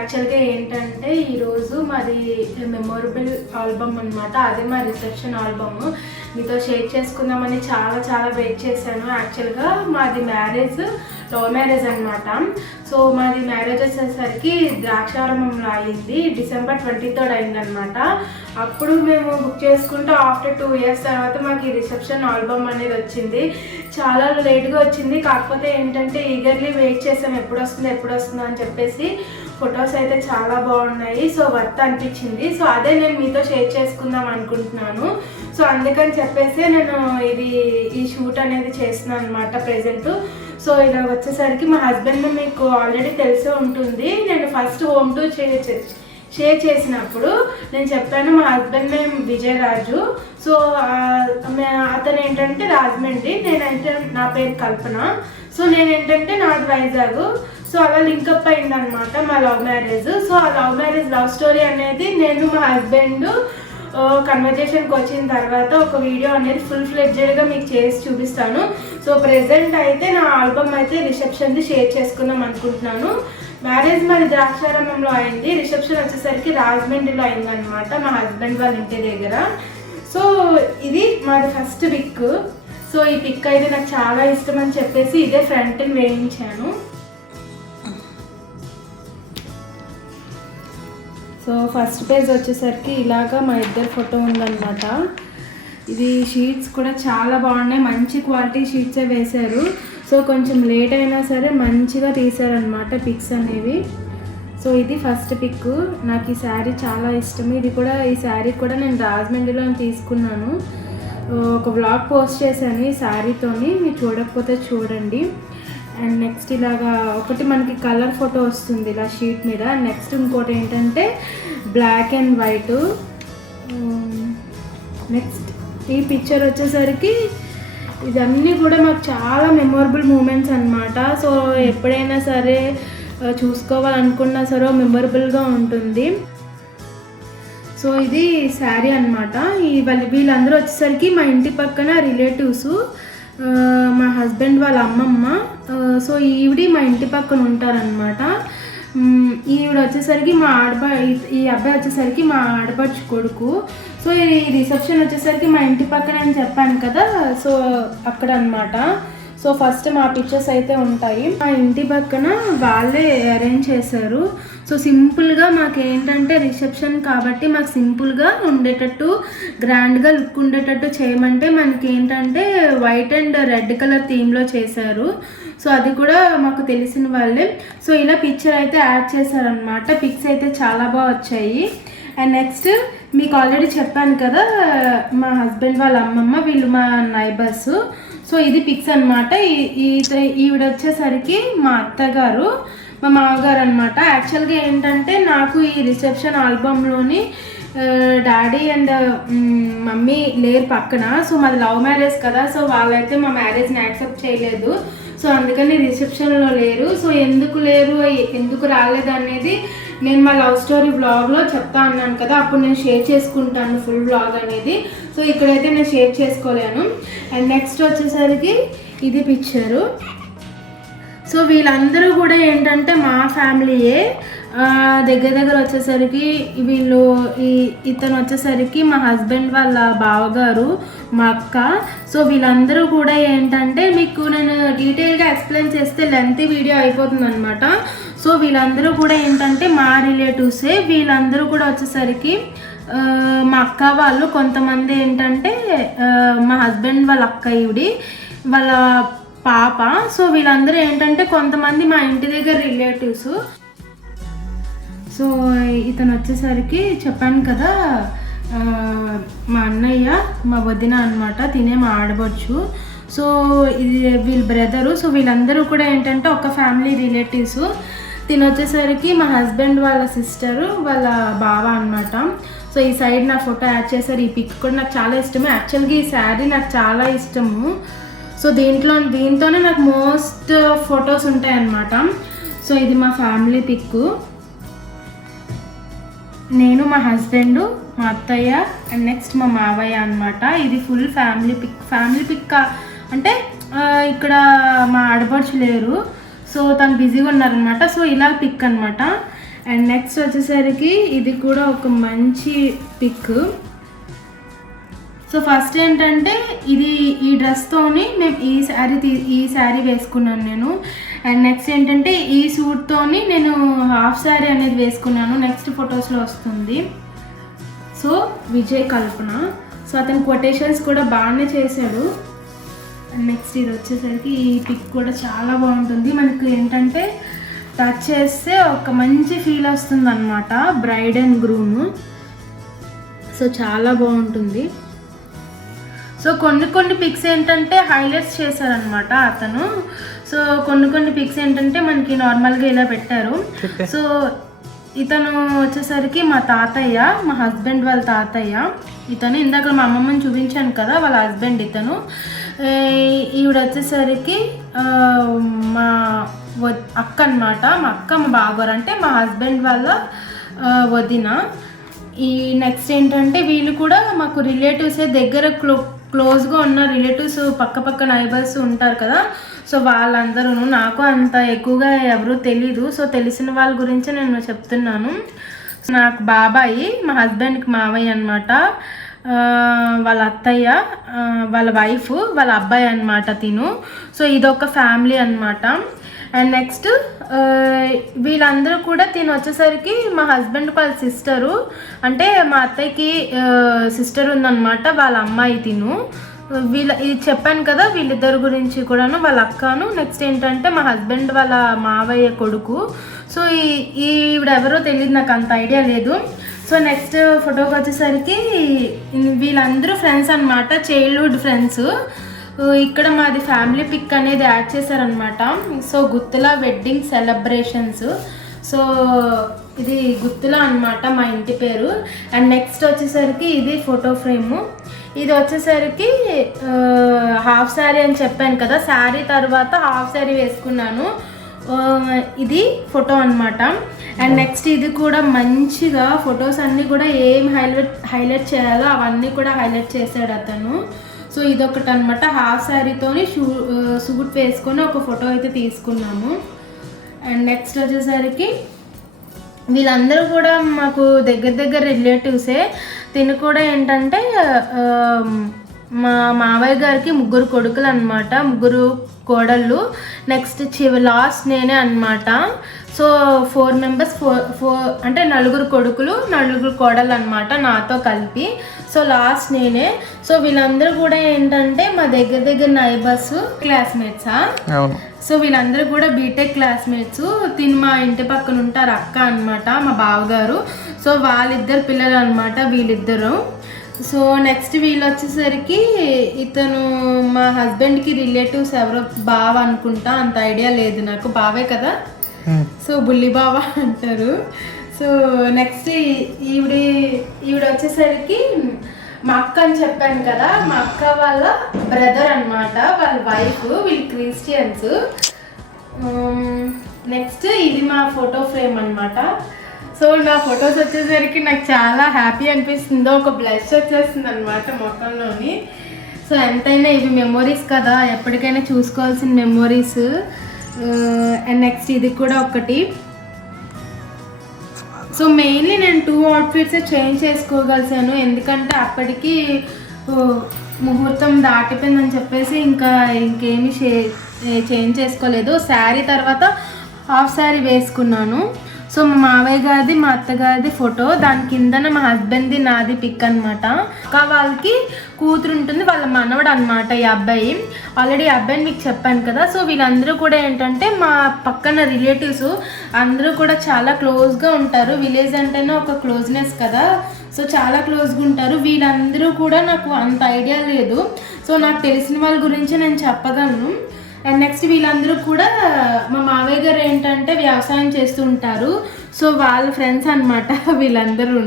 యాక్చువల్గా ఏంటంటే ఈరోజు మాది మెమొరబుల్ ఆల్బమ్ అనమాట. అదే మా రిసెప్షన్ ఆల్బమ్ మీతో షేర్ చేసుకుందామని చాలా వెయిట్ చేశాను. యాక్చువల్గా మాది లవ్ మ్యారేజ్ అనమాట. సో మాది మ్యారేజ్ వచ్చేసరికి ద్రాక్షారామంలో అయింది. డిసెంబర్ 23 అయిందనమాట. అప్పుడు మేము బుక్ చేసుకుంటే ఆఫ్టర్ 2 years తర్వాత మాకు ఈ రిసెప్షన్ ఆల్బమ్ అనేది వచ్చింది. చాలా లేట్గా వచ్చింది. కాకపోతే ఏంటంటే ఈగర్లీ వెయిట్ చేసాం, ఎప్పుడు వస్తుందో అని చెప్పేసి. ఫొటోస్ అయితే చాలా బాగున్నాయి. సో వర్త్ అనిపించింది. సో అదే నేను మీతో షేర్ చేసుకుందాం అనుకుంటున్నాను. సో అందుకని చెప్పేసి నేను ఈ షూట్ అనేది చేస్తున్నాను అనమాట ప్రెజెంట్. సో ఇలా వచ్చేసరికి మా హస్బెండ్ మీకు ఆల్రెడీ తెలిసే ఉంటుంది. నేను ఫస్ట్ హోమ్ టూర్ షేర్ చేసినప్పుడు నేను చెప్పాను మా హస్బెండ్ నేమ్ విజయరాజు. సో అతను ఏంటంటే రాజమండ్రి, నేనంటే నా పేరు కల్పన. సో నేనేంటంటే నాది వైజాగ్. సో అలా లింకప్ అయిందనమాట మా లవ్ మ్యారేజ్. సో ఆ లవ్ స్టోరీ అనేది నేను మా హస్బెండ్ కన్వర్జేషన్కి వచ్చిన తర్వాత ఒక వీడియో అనేది ఫుల్ ఫ్లెడ్జెడ్గా మీకు చేసి చూపిస్తాను. సో ప్రెజెంట్ అయితే నా ఆల్బమ్ అయితే రిసెప్షన్ది షేర్ చేసుకుందాం అనుకుంటున్నాను. మ్యారేజ్ మరి ద్రాక్షారామంలో అయింది, రిసెప్షన్ వచ్చేసరికి రాజమండ్రిలో అయిందనమాట మా హస్బెండ్ వాళ్ళ ఇంటి దగ్గర. సో ఇది మాది ఫస్ట్ పిక్. సో ఈ పిక్ అయితే నాకు చాలా ఇష్టం అని చెప్పేసి ఇదే ఫ్రంట్ని వేయించాను. సో ఫస్ట్ పేజ్ వచ్చేసరికి ఇలాగా మా ఇద్దరు ఫోటో ఉందన్నమాట. ఇది షీట్స్ కూడా చాలా బాగున్నాయి, మంచి క్వాలిటీ షీట్సే వేశారు. సో కొంచెం లేట్ అయినా సరే మంచిగా తీశారనమాట పిక్స్ అనేవి. సో ఇది ఫస్ట్ పిక్. నాకు ఈ శారీ చాలా ఇష్టం. ఈ శారీ కూడా నేను రాజమండ్రిలో తీసుకున్నాను. ఒక వ్లాగ్ పోస్ట్ చేశాను ఈ శారీతోని, మీరు చూడకపోతే చూడండి. అండ్ నెక్స్ట్ ఇలాగా ఒకటి మనకి కలర్ ఫోటో వస్తుంది ఇలా షీట్ మీద. నెక్స్ట్ ఇంకోటి ఏంటంటే బ్లాక్ అండ్ వైట్. నెక్స్ట్ ఈ పిక్చర్ వచ్చేసరికి ఇదన్నీ కూడా మాకు చాలా మెమొరబుల్ మూమెంట్స్ అనమాట. సో ఎప్పుడైనా సరే చూసుకోవాలనుకున్నా సరే మెమొరబుల్గా ఉంటుంది. సో ఇది శారీ అనమాట. వీళ్ళందరూ వచ్చేసరికి మా ఇంటి పక్కన రిలేటివ్స్, మా హస్బెండ్ వాళ్ళ అమ్మమ్మ. సో ఈవిడ మా ఇంటి పక్కన ఉంటారనమాట. ఈవిడ వచ్చేసరికి ఈ అబ్బాయి వచ్చేసరికి మా ఆడపడుచు కొడుకు. సో ఈ రిసెప్షన్ వచ్చేసరికి మా ఇంటి పక్కన అని చెప్పాను కదా, సో అక్కడ అనమాట. సో ఫస్ట్ మా పిక్చర్స్ అయితే ఉంటాయి. మా ఇంటి పక్కన వాళ్ళే అరేంజ్ చేశారు. సో సింపుల్గా మాకు ఏంటంటే రిసెప్షన్ కాబట్టి మాకు సింపుల్గా ఉండేటట్టు, గ్రాండ్గా లుక్ ఉండేటట్టు చేయమంటే మనకి ఏంటంటే వైట్ అండ్ రెడ్ కలర్ థీమ్లో చేశారు. సో అది కూడా మాకు తెలిసిన వాళ్ళే. సో ఇలా పిక్చర్ అయితే యాడ్ చేశారనమాట. పిక్స్ అయితే చాలా బాగా వచ్చాయి. అండ్ నెక్స్ట్ మీకు ఆల్రెడీ చెప్పాను కదా మా హస్బెండ్ వాళ్ళ అమ్మమ్మ, వీళ్ళు మా నైబర్స్. సో ఇది పిక్స్ అనమాట. ఈవిడ వచ్చేసరికి మా అత్తగారు, మా మామగారు అనమాట. యాక్చువల్గా ఏంటంటే నాకు ఈ రిసెప్షన్ ఆల్బంలోని డాడీ అండ్ మమ్మీ లేరు పక్కన. సో మాది లవ్ మ్యారేజ్ కదా, సో వాళ్ళైతే మా మ్యారేజ్ని యాక్సెప్ట్ చేయలేదు. సో అందుకని రిసెప్షన్లో లేరు. సో ఎందుకు రాలేదు అనేది నేను మా లవ్ స్టోరీ బ్లాగ్లో చెప్తా అన్నాను కదా, అప్పుడు నేను షేర్ చేసుకుంటాను ఫుల్ బ్లాగ్ అనేది. సో ఇక్కడైతే నేను షేర్ చేసుకోలేను. అండ్ నెక్స్ట్ వచ్చేసరికి ఇది పిక్చరు. సో వీళ్ళందరూ కూడా ఏంటంటే మా ఫ్యామిలీయే. దగ్గర వచ్చేసరికి ఇతను వచ్చేసరికి మా హస్బెండ్ వాళ్ళ బావగారు, మా అక్క. సో వీళ్ళందరూ కూడా ఏంటంటే మీకు నేను డీటెయిల్గా ఎక్స్ప్లెయిన్ చేస్తే లెంతీ వీడియో అయిపోతుంది అనమాట. సో వీళ్ళందరూ కూడా ఏంటంటే మా రిలేటివ్సే. వీళ్ళందరూ కూడా వచ్చేసరికి మా అక్క వాళ్ళు, కొంతమంది ఏంటంటే మా హస్బెండ్ వాళ్ళ అక్క, వాళ్ళ పాప. సో వీళ్ళందరూ ఏంటంటే కొంతమంది మా ఇంటి దగ్గర రిలేటివ్స్. సో ఇతను వచ్చేసరికి చెప్పాను కదా మా అన్నయ్య, మా వదిన అనమాట. తినే మా ఆడవచ్చు. సో ఇది వీళ్ళ బ్రదరు. సో వీళ్ళందరూ కూడా ఏంటంటే ఒక ఫ్యామిలీ రిలేటివ్స్. తిని వచ్చేసరికి మా హస్బెండ్ వాళ్ళ సిస్టరు, వాళ్ళ బావ అనమాట. సో ఈ సైడ్ నా ఫోటో యాడ్ చేశారు. ఈ పిక్ కూడా నాకు చాలా ఇష్టము. యాక్చువల్గా ఈ శారీ నాకు చాలా ఇష్టము. సో దీంతోనే నాకు మోస్ట్ ఫొటోస్ ఉంటాయన్నమాట. సో ఇది మా ఫ్యామిలీ పిక్. నేను, మా హస్బెండ్, మా అత్తయ్య అండ్ నెక్స్ట్ మా మావయ్య అనమాట. ఇది ఫుల్ ఫ్యామిలీ పిక్ అంటే ఇక్కడ మా ఆడపడుచు లేరు. సో తను బిజీగా ఉన్నారనమాట. సో ఇలా పిక్ అనమాట. అండ్ నెక్స్ట్ వచ్చేసరికి ఇది కూడా ఒక మంచి పిక్. సో ఫస్ట్ ఏంటంటే ఈ డ్రెస్తోని మేము ఈ శారీ వేసుకున్నాను నేను. అండ్ నెక్స్ట్ ఏంటంటే ఈ సూట్తోని నేను హాఫ్ శారీ అనేది వేసుకున్నాను. నెక్స్ట్ ఫొటోస్లో వస్తుంది. సో విజయ్ కల్పన. సో అతని కొటేషన్స్ కూడా బాగానే చేశాడు. అండ్ నెక్స్ట్ ఇది వచ్చేసరికి ఈ పిక్ కూడా చాలా బాగుంటుంది. మనకు ఏంటంటే టచ్ చేస్తే ఒక మంచి ఫీల్ వస్తుంది అన్నమాట, బ్రైడ్ అండ్ గ్రూమ్. సో చాలా బాగుంటుంది. సో కొన్ని పిక్స్ ఏంటంటే హైలైట్స్ చేశారనమాట అతను. సో కొన్ని పిక్స్ ఏంటంటే మనకి నార్మల్గా ఇలా పెట్టారు. సో ఇతను వచ్చేసరికి మా తాతయ్య, మా హస్బెండ్ వాళ్ళ తాతయ్య ఇతను. ఇందాక మా అమ్మమ్మని చూపించాను కదా, వాళ్ళ హస్బెండ్ ఇతను. ఈవిడ వచ్చేసరికి మా అక్క అనమాట. మా అక్క మా బావగారు, అంటే మా హస్బెండ్ వాళ్ళ వదిన. ఈ నెక్స్ట్ ఏంటంటే వీళ్ళు కూడా మాకు రిలేటివ్సే, దగ్గర క్లోజ్గా ఉన్న రిలేటివ్స్, పక్క నైబర్స్ ఉంటారు కదా. సో వాళ్ళందరూ, నాకు అంత ఎక్కువగా ఎవరు తెలీదు. సో తెలిసిన వాళ్ళ గురించి నేను చెప్తున్నాను. నాకు బాబాయి, మా హస్బెండ్కి మావయ్య అనమాట, వాళ్ళ అత్తయ్య, వాళ్ళ వైఫ్, వాళ్ళ అబ్బాయి అనమాట తిను. సో ఇదొక ఫ్యామిలీ అనమాట. అండ్ నెక్స్ట్ వీళ్ళందరూ కూడా తిను వచ్చేసరికి మా హస్బెండ్ వాళ్ళ సిస్టరు, అంటే మా అత్తయ్యకి సిస్టర్ ఉందన్నమాట, వాళ్ళ అమ్మాయి తిను. ఇది చెప్పాను కదా వీళ్ళిద్దరు గురించి కూడాను, వాళ్ళ అక్కను. నెక్స్ట్ ఏంటంటే మా హస్బెండ్ వాళ్ళ మావయ్య కొడుకు. సో ఈవిడెవరో తెలియదు, నాకు అంత ఐడియా లేదు. సో నెక్స్ట్ ఫోటోకి వచ్చేసరికి వీళ్ళందరూ ఫ్రెండ్స్ అనమాట, చైల్డ్హుడ్ ఫ్రెండ్స్. ఇక్కడ మాది ఫ్యామిలీ పిక్ అనేది యాడ్ చేశారనమాట. So Guttula wedding celebrations. So ఇది గుత్తుల అనమాట మా ఇంటి పేరు. అండ్ నెక్స్ట్ వచ్చేసరికి ఇది ఫోటో ఫ్రేము. ఇది వచ్చేసరికి హాఫ్ శారీ అని చెప్పాను కదా, శారీ తర్వాత హాఫ్ శారీ వేసుకున్నాను. ఇది ఫోటో అనమాట. అండ్ నెక్స్ట్ ఇది కూడా మంచిగా ఫొటోస్ అన్నీ కూడా ఏం హైలైట్ చేయాలో అవన్నీ కూడా హైలైట్ చేశాడు అతను. సో ఇదొకటి అనమాట, హాఫ్ శారీతోని సూట్ వేసుకొని ఒక ఫోటో అయితే తీసుకున్నాము. అండ్ నెక్స్ట్ వచ్చేసరికి వీళ్ళందరూ కూడా మాకు దగ్గర రిలేటివ్సే. తిను కూడా ఏంటంటే మా మావయ్య గారికి 3 కొడుకులు అనమాట, 3 కోడళ్ళు. నెక్స్ట్ లాస్ట్ నేనే అనమాట. సో 4 మెంబర్స్, 4 అంటే 4 కొడుకులు 4 కోడళ్ళు అనమాట నాతో కలిపి. సో లాస్ట్ నేనే. సో వీళ్ళందరూ కూడా ఏంటంటే మా దగ్గర నైబర్స్, క్లాస్మేట్సా. సో వీళ్ళందరూ కూడా బీటెక్ క్లాస్మేట్స్. తిని మా ఇంటి పక్కన ఉంటారు అక్క అనమాట, మా బావగారు. సో వాళ్ళిద్దరు పిల్లలు అనమాట వీళ్ళిద్దరు. సో నెక్స్ట్ వీళ్ళు వచ్చేసరికి ఇతను మా హస్బెండ్కి రిలేటివ్స్ ఎవరో బావ అనుకుంటా, అంత ఐడియా లేదు నాకు, బావే కదా. సో బుల్లి బావ అంటారు. సో నెక్స్ట్ ఈవిడ వచ్చేసరికి మా అక్క అని చెప్పాను కదా, మా అక్క వాళ్ళ బ్రదర్ అనమాట, వాళ్ళ వైఫ్. వీళ్ళు క్రిస్టియన్స్. నెక్స్ట్ ఇది మా ఫోటో ఫ్రేమ్ అనమాట. సో నా ఫొటోస్ వచ్చేసరికి నాకు చాలా హ్యాపీ అనిపిస్తుందో, ఒక బ్లష్ వచ్చేస్తుంది అనమాట మొక్కల్లోని. సో ఎంతైనా ఇవి మెమొరీస్ కదా, ఎప్పటికైనా చూసుకోవాల్సిన మెమొరీస్. అండ్ నెక్స్ట్ ఇది కూడా ఒకటి. సో మెయిన్లీ నేను 2 అవుట్ఫిట్స్ చేంజ్ చేసుకోగలిసాను, ఎందుకంటే అప్పటికి ముహూర్తం దాటిపోయిందని చెప్పేసి ఇంకేమీ చేంజ్ చేసుకోలేదు. శారీ తర్వాత హాఫ్ శారీ వేసుకున్నాను. సో మా మావయ్య గారిది, మా అత్తగారిది ఫోటో, దాని కిందన మా హస్బెండ్ది, నాది పిక్ అనమాట. అక్క వాళ్ళకి కూతురు ఉంటుంది, వాళ్ళ మనవడు అనమాట ఈ అబ్బాయి. ఆల్రెడీ ఈ అబ్బాయిని మీకు చెప్పాను కదా. సో వీళ్ళందరూ కూడా ఏంటంటే మా పక్కన రిలేటివ్స్, అందరూ కూడా చాలా క్లోజ్గా ఉంటారు. విలేజ్ అంటేనే ఒక క్లోజ్నెస్ కదా, సో చాలా క్లోజ్గా ఉంటారు. వీళ్ళందరూ కూడా నాకు అంత ఐడియా లేదు. సో నాకు తెలిసిన వాళ్ళ గురించి నేను చెప్పగలను. అండ్ నెక్స్ట్ వీళ్ళందరూ కూడా మా మావయ్య గారు ఏంటంటే వ్యవసాయం చేస్తూ ఉంటారు. సో వాళ్ళ ఫ్రెండ్స్ అనమాట వీళ్ళందరూ.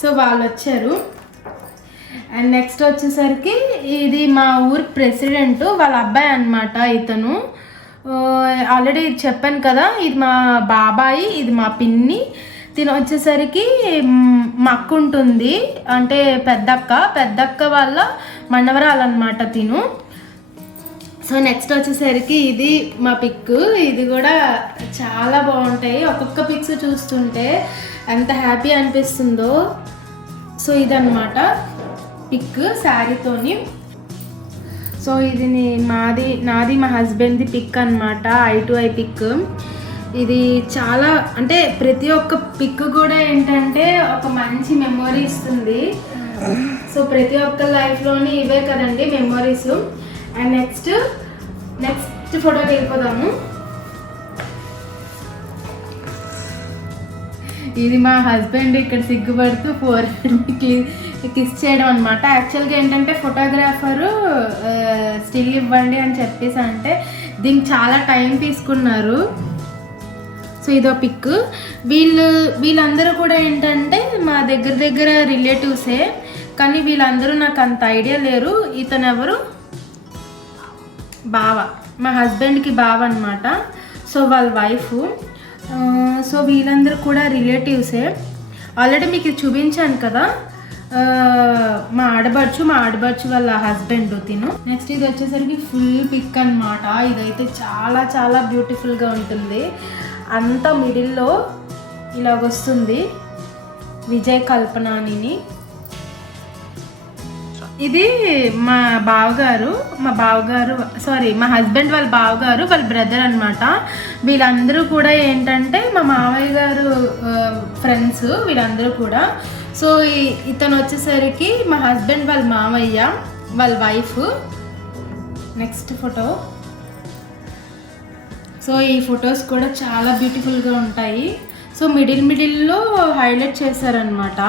సో వాళ్ళు వచ్చారు. అండ్ నెక్స్ట్ వచ్చేసరికి ఇది మా ఊరి ప్రెసిడెంట్ వాళ్ళ అబ్బాయి అనమాట ఇతను. ఆల్రెడీ చెప్పాను కదా, ఇది మా బాబాయి, ఇది మా పిన్ని. తిను వచ్చేసరికి మా అక్క ఉంటుంది, అంటే పెద్దక్క వాళ్ళ మనవరాలన్నమాట తిను. సో నెక్స్ట్ వచ్చేసరికి ఇది మా పిక్. ఇది కూడా చాలా బాగుంటాయి. ఒక్కొక్క పిక్స్ చూస్తుంటే ఎంత హ్యాపీ అనిపిస్తుందో. సో ఇదన్నమాట పిక్ శారీతోని. సో ఇది నాది మా హస్బెండ్ది పిక్ అనమాట, ఐ టు ఐ పిక్. ఇది చాలా అంటే ప్రతి ఒక్క పిక్ కూడా ఏంటంటే ఒక మంచి మెమొరీ ఇస్తుంది. సో ప్రతి ఒక్క లైఫ్లోని ఇవే కదండి మెమొరీస్. అండ్ నెక్స్ట్ ఫోటోకి వెళ్ళిపోదాము. ఇది మా హస్బెండ్ ఇక్కడ సిగ్గుపడుతూ ఫోర్కి కిస్ చేయడం అనమాట. యాక్చువల్గా ఏంటంటే ఫోటోగ్రాఫరు స్టిల్ ఇవ్వండి అని చెప్పేసి అంటే దీనికి చాలా టైం తీసుకున్నారు. సో ఇదో పిక్. వీళ్ళందరూ కూడా ఏంటంటే మా దగ్గర రిలేటివ్సే, కానీ వీళ్ళందరూ నాకు అంత ఐడియా లేరు. ఇతను ఎవరు, బావ, మా హస్బెండ్కి బావ అనమాట. సో వాళ్ళ వైఫ్. సో వీళ్ళందరూ కూడా రిలేటివ్సే. ఆల్రెడీ మీకు చూపించాను కదా, మా ఆడబడుచు వాళ్ళ హస్బెండ్ తిను. నెక్స్ట్ ఇది వచ్చేసరికి ఫుల్ పిక్ అనమాట. ఇదైతే చాలా చాలా బ్యూటిఫుల్గా ఉంటుంది. అంతా మిడిల్లో ఇలాగొస్తుంది విజయ్ కల్పనాని. ఇది మా హస్బెండ్ వాళ్ళ బావగారు వాళ్ళ బ్రదర్ అనమాట. వీళ్ళందరూ కూడా ఏంటంటే మా మావయ్య గారు ఫ్రెండ్స్ వీళ్ళందరూ కూడా. సో ఇతను వచ్చేసరికి మా హస్బెండ్ వాళ్ళ మావయ్య వాళ్ళ వైఫ్. Next photo. సో ఈ ఫొటోస్ కూడా చాలా బ్యూటిఫుల్గా ఉంటాయి. సో మిడిల్లో హైలైట్ చేశారనమాట.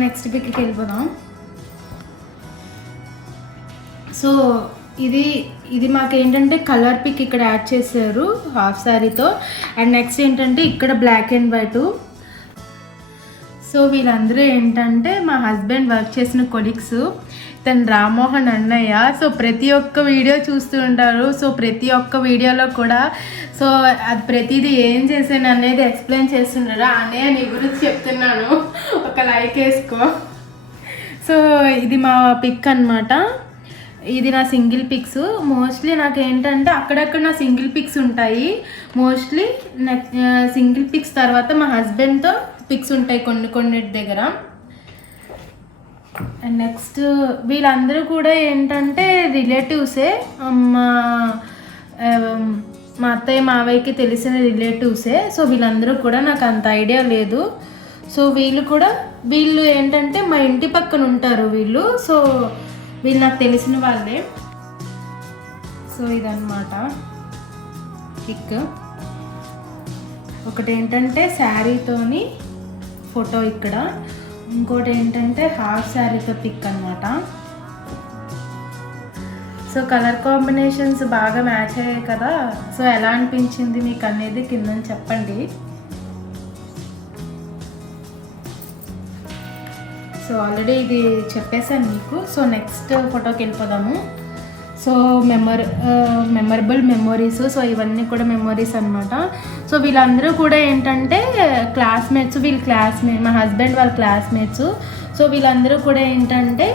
నెక్స్ట్ పిక్కి వెళ్ళిపోదాం. సో ఇది మాకు ఏంటంటే కలర్ పిక్ ఇక్కడ యాడ్ చేశారు హాఫ్ శారీతో. అండ్ నెక్స్ట్ ఏంటంటే ఇక్కడ బ్లాక్ అండ్ వైట్. సో వీళ్ళందరూ ఏంటంటే మా హస్బెండ్ వర్క్ చేసిన కొలీగ్స్. తను రామ్మోహన్ అన్నయ్య. సో ప్రతి ఒక్క వీడియో చూస్తూ ఉంటారు. సో ప్రతి ఒక్క వీడియోలో కూడా సో అది ప్రతిదీ ఏం చేశాను అనేది ఎక్స్ప్లెయిన్ చేస్తున్నారు. అన్నయ్య నీ గురించి చెప్తున్నాను, ఒక లైక్ వేసుకో. సో ఇది మా పిక్ అనమాట. ఇది నా సింగిల్ పిక్స్. మోస్ట్లీ నాకు ఏంటంటే అక్కడక్కడ నా సింగిల్ పిక్స్ ఉంటాయి. మోస్ట్లీ సింగిల్ పిక్స్ తర్వాత మా హస్బెండ్తో పిక్స్ ఉంటాయి కొన్నిటి దగ్గర. అండ్ నెక్స్ట్ వీళ్ళందరూ కూడా ఏంటంటే రిలేటివ్సే. మా అత్తయ్య మావయ్యకి తెలిసిన రిలేటివ్సే. సో వీళ్ళందరూ కూడా నాకు అంత ఐడియా లేదు. సో వీళ్ళు ఏంటంటే మా ఇంటి పక్కన ఉంటారు వీళ్ళు. సో వీళ్ళు నాకు తెలిసిన వాళ్ళే. సో ఇదన్నమాట పిక్. ఒకటి ఏంటంటే శారీతోని ఫోటో ఇక్కడ, ఇంకోటి ఏంటంటే హాఫ్ శారీతో పిక్ అనమాట. సో కలర్ కాంబినేషన్స్ బాగా మ్యాచ్ అయ్యాయి కదా. సో ఎలా అనిపించింది మీకు అనేది కింద చెప్పండి. సో ఆల్రెడీ ఇది చెప్పేసాను మీకు. సో నెక్స్ట్ ఫోటోకి వెళ్ళిపోదాము. So memorable memories. సో ఇవన్నీ కూడా మెమొరీస్ అనమాట. సో వీళ్ళందరూ కూడా ఏంటంటే క్లాస్మేట్స్. మా హస్బెండ్ వాళ్ళ క్లాస్మేట్స్. సో వీళ్ళందరూ కూడా ఏంటంటే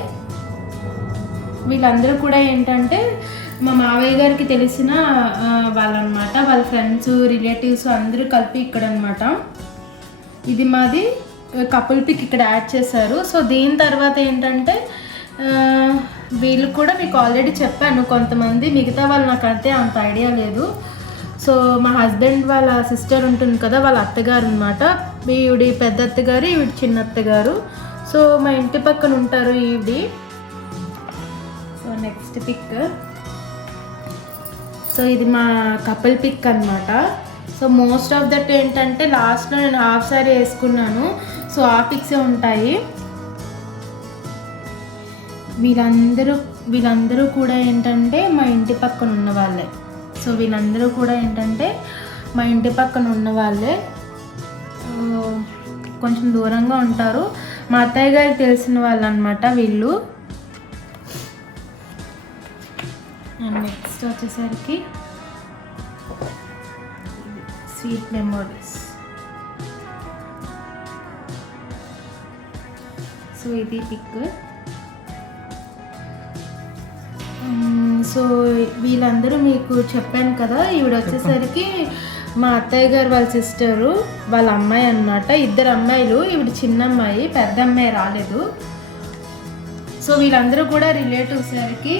మా మావయ్య గారికి తెలిసిన వాళ్ళనమాట. వాళ్ళ ఫ్రెండ్స్ రిలేటివ్స్ అందరూ కలిపి ఇక్కడ అనమాట. ఇది మాది కపుల్ పిక్ ఇక్కడ యాడ్ చేశారు. సో దీని తర్వాత ఏంటంటే వీళ్ళు కూడా మీకు ఆల్రెడీ చెప్పాను కొంతమంది, మిగతా వాళ్ళు నాకు అంటే అంత ఐడియా లేదు. సో మా హస్బెండ్ వాళ్ళ సిస్టర్ ఉంటుంది కదా, వాళ్ళ అత్తగారు అనమాట. ఈవిడి పెద్ద అత్తగారు, ఈవిడి చిన్న అత్తగారు. సో మా ఇంటి పక్కన ఉంటారు ఈవిడి. So next pick. సో ఇది మా కపుల్ పిక్ అనమాట. సో మోస్ట్ ఆఫ్ దట్ ఏంటంటే లాస్ట్లో నేను హాఫ్ శారీ వేసుకున్నాను. సో ఆ పిక్సే ఉంటాయి. వీళ్ళందరూ కూడా ఏంటంటే మా ఇంటి పక్కన ఉన్న వాళ్ళే. సో వీళ్ళందరూ కూడా ఏంటంటే మా ఇంటి పక్కన ఉన్న వాళ్ళే, కొంచెం దూరంగా ఉంటారు. మా అత్తయ్య గారికి తెలిసిన వాళ్ళు అనమాట వీళ్ళు. నెక్స్ట్ వచ్చేసరికి స్వీట్ మెమోరీస్. సో ఇది పిక్. సో వీళ్ళందరూ మీకు చెప్పాను కదా, ఈవిడ వచ్చేసరికి మా అత్తయ్య గారు వాళ్ళ సిస్టరు, వాళ్ళ అమ్మాయి అన్నమాట. 2 అమ్మాయిలు, ఈవిడ చిన్న అమ్మాయి, పెద్ద అమ్మాయి రాలేదు. సో వీళ్ళందరూ కూడా రిలేటివ్స్ సరికి.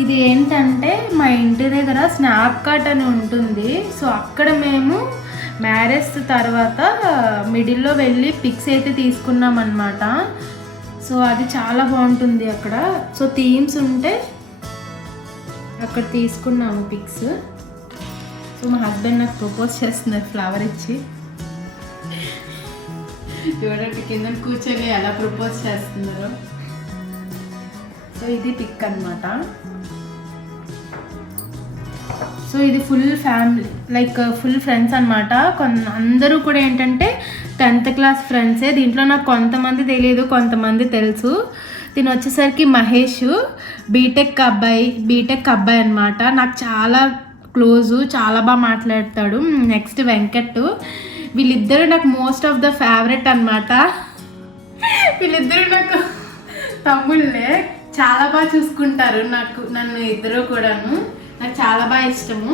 ఇది ఏంటంటే మా ఇంటి దగ్గర స్నాప్కాట్ అని ఉంటుంది. సో అక్కడ మేము మ్యారేజ్ తర్వాత మిడిల్లో వెళ్ళి పిక్స్ అయితే తీసుకున్నాం అన్నమాట. సో అది చాలా బాగుంటుంది అక్కడ. సో థీమ్స్ ఉంటే అక్కడ తీసుకున్నాము పిక్స్. సో మా హస్బెండ్ నాకు ప్రపోజ్ చేస్తున్నారు ఫ్లవర్ ఇచ్చి. చూడండి కింద కూర్చొని ఎలా ప్రపోజ్ చేస్తున్నారో. సో ఇది పిక్ అన్నమాట. సో ఇది full family, like full friends అనమాట. అందరూ కూడా ఏంటంటే 10th క్లాస్ ఫ్రెండ్సే. దీంట్లో నాకు కొంతమంది తెలియదు, కొంతమంది తెలుసు. దీని వచ్చేసరికి మహేష్ బీటెక్ అబ్బాయి అనమాట. నాకు చాలా క్లోజు, చాలా బాగా మాట్లాడతాడు. నెక్స్ట్ వెంకట్. వీళ్ళిద్దరూ నాకు మోస్ట్ ఆఫ్ ద ఫేవరెట్ అనమాట. వీళ్ళిద్దరూ నాకు తమ్ముళ్ళే, చాలా బాగా చూసుకుంటారు నన్ను ఇద్దరు కూడాను. నాకు చాలా బాగా ఇష్టము.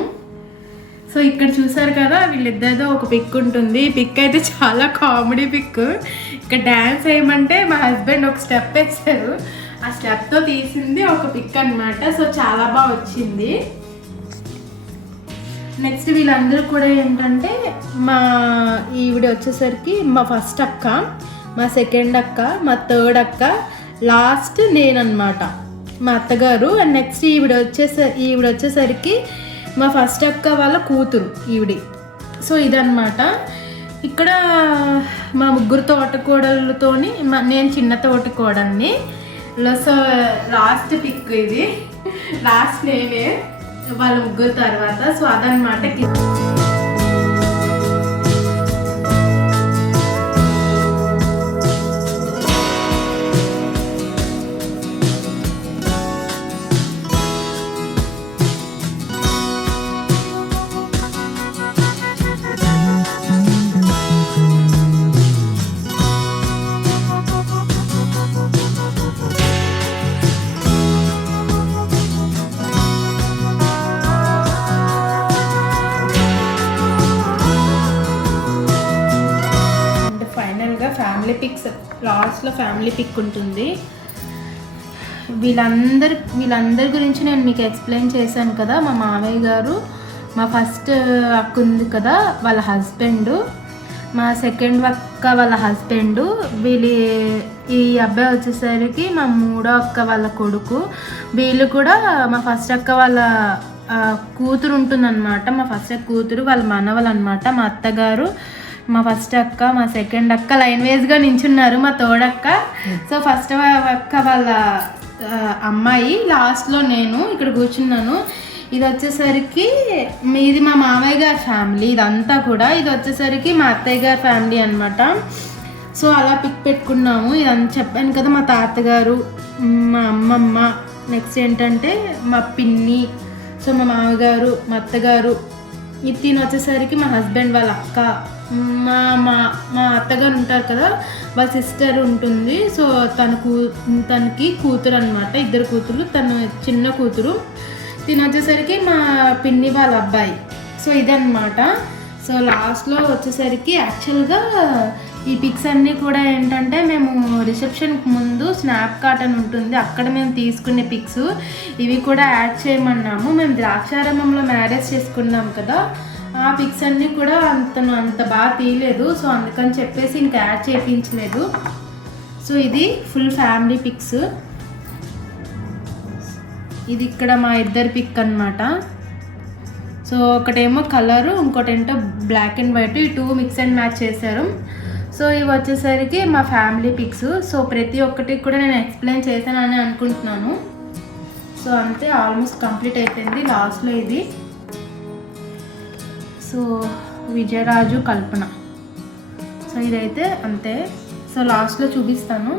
సో ఇక్కడ చూసారు కదా, వీళ్ళిద్దరితో ఒక పిక్ ఉంటుంది. ఈ పిక్ అయితే చాలా కామెడీ పిక్. ఇక్కడ డ్యాన్స్ వేయమంటే మా హస్బెండ్ ఒక స్టెప్ వేసారు, ఆ స్టెప్తో తీసింది ఒక పిక్ అనమాట. సో చాలా బాగా వచ్చింది. నెక్స్ట్ వీళ్ళందరూ కూడా ఏంటంటే ఈవిడ వచ్చేసరికి మా ఫస్ట్ అక్క, మా సెకండ్ అక్క, మా థర్డ్ అక్క, లాస్ట్ నేనన్నమాట, మా అత్తగారు. అండ్ నెక్స్ట్ ఈవిడ వచ్చేసరికి మా ఫస్ట్ అక్క వాళ్ళ కూతురు ఈవిడి. సో ఇదన్నమాట. ఇక్కడ మా 3 తోటకోడళ్ళతోని నేను చిన్న తోటకోడల్ని. సో లాస్ట్ పిక్ ఇది, లాస్ట్ నేనే వాళ్ళ 3 తర్వాత. సో అదనమాట. ఫ్యామిలీ పిక్స్ లాస్ట్లో ఫ్యామిలీ పిక్ ఉంటుంది. వీళ్ళందరి గురించి నేను మీకు ఎక్స్ప్లెయిన్ చేశాను కదా. మా మామయ్య గారు, మా ఫస్ట్ అక్క ఉంది కదా వాళ్ళ హస్బెండ్, మా సెకండ్ అక్క వాళ్ళ హస్బెండ్, ఈ అబ్బాయి వచ్చేసరికి మా 3వ అక్క వాళ్ళ కొడుకు. వీళ్ళు కూడా మా ఫస్ట్ అక్క వాళ్ళ కూతురు ఉంటుందన్నమాట. మా ఫస్ట్ అక్క కూతురు వాళ్ళ మనవలు అనమాట. మా అత్తగారు, మా ఫస్ట్ అక్క, మా సెకండ్ అక్క లైన్ వైజ్గా నించున్నారు, మా థర్డ్ అక్క. సో ఫస్ట్ అక్క వాళ్ళ అమ్మాయి, లాస్ట్లో నేను ఇక్కడ కూర్చున్నాను. ఇది వచ్చేసరికి ఇది మా మామయ్య గారి ఫ్యామిలీ ఇదంతా కూడా. ఇది వచ్చేసరికి మా అత్తయ్య గారి ఫ్యామిలీ అనమాట. సో అలా పిక్ పెట్టుకున్నాము. ఇదంతా చెప్పాను కదా, మా తాతగారు, మా అమ్మమ్మ, నెక్స్ట్ ఏంటంటే మా పిన్ని, సో మా మామగారు, మా అత్తగారు. ఇది వచ్చేసరికి మా హస్బెండ్ వాళ్ళ అక్క, మా అత్తగారు ఉంటారు కదా వాళ్ళ సిస్టర్ ఉంటుంది. సో తనకి కూతురు అనమాట, 2 కూతురు, తను చిన్న కూతురు. దీని వచ్చేసరికి మా పిన్ని వాళ్ళ అబ్బాయి. సో ఇదన్నమాట. సో లాస్ట్లో వచ్చేసరికి యాక్చువల్గా ఈ పిక్స్ అన్నీ కూడా ఏంటంటే మేము రిసెప్షన్కి ముందు స్నాప్కాట్ అని ఉంటుంది, అక్కడ మేము తీసుకునే పిక్స్. ఇవి కూడా యాడ్ చేయమన్నాము. మేము ద్రాక్షారామంలో మ్యారేజ్ చేసుకున్నాం కదా, ఆ పిక్స్ అన్నీ కూడా అంత బాగా తీయలేదు. సో అందుకని చెప్పేసి ఇంకా యాడ్ చేయించలేదు. సో ఇది ఫుల్ ఫ్యామిలీ పిక్స్. ఇది ఇక్కడ మా 2 పిక్ అన్నమాట. సో ఒకటేమో కలరు, ఇంకోటి ఏంటో బ్లాక్ అండ్ వైట్, ఈ 2 మిక్స్ అండ్ మ్యాచ్ చేశారు. సో ఇవి వచ్చేసరికి మా ఫ్యామిలీ పిక్స్. సో ప్రతి ఒక్కటి కూడా నేను ఎక్స్ప్లెయిన్ చేశానని అనుకుంటున్నాను. సో అంతే, ఆల్మోస్ట్ కంప్లీట్ అయిపోయింది. లాస్ట్లో ఇది సో విజయరాజు కల్పన. సో ఇదైతే అంతే. సో లాస్ట్లో చూపిస్తాను.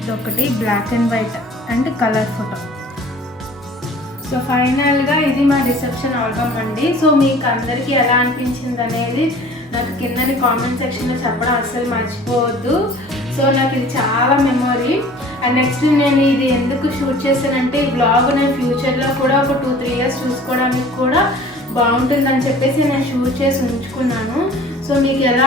ఇదొకటి black and white and colour photo. So ఫైనల్గా ఇది మా రిసెప్షన్ ఆల్బమ్ అండి. సో మీకు అందరికీ ఎలా అనిపించింది అనేది నాకు కిందని కామెంట్ సెక్షన్లో చెప్పడం అస్సలు మర్చిపోవద్దు. సో నాకు ఇది చాలా మెమొరీ. అండ్ నెక్స్ట్ నేను ఇది ఎందుకు షూట్ చేశానంటే ఈ బ్లాగ్ నేను ఫ్యూచర్లో కూడా ఒక 2-3 ఇయర్స్ చూసుకోవడానికి కూడా బాగుంటుందని చెప్పేసి నేను షూట్ చేసి ఉంచుకున్నాను. సో మీకు ఎలా